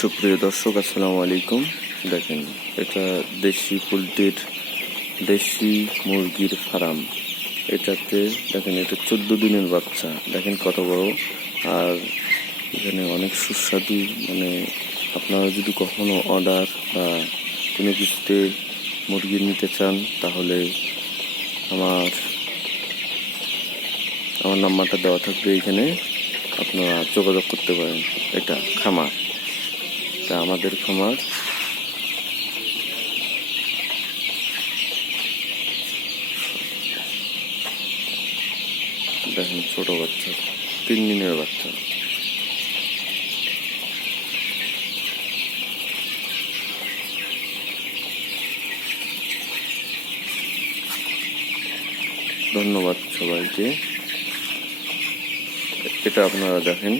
সুপ্রিয় দর্শক, আসসালামু আলাইকুম। দেখেন, এটা দেশি পোলট্রির, দেশি মুরগির ফার্ম। এটাতে দেখেন, এটা 14 দিনের বাচ্চা। দেখেন কত বড়। আর এখানে অনেক সুস্বাদু, আপনারা যদি কখনো অর্ডার বা কোনো কিছুতে মুরগি নিতে চান, তাহলে আমার নাম্বারটা দেওয়া থাকবে এখানে, আপনারা যোগাযোগ করতে পারেন। এটা খামার, এটা আমাদের খামার। দেখেন ছোট বাচ্চা, 3 দিনের বাচ্চা। ধন্যবাদ সবাইকে। এটা আপনারা দেখেন।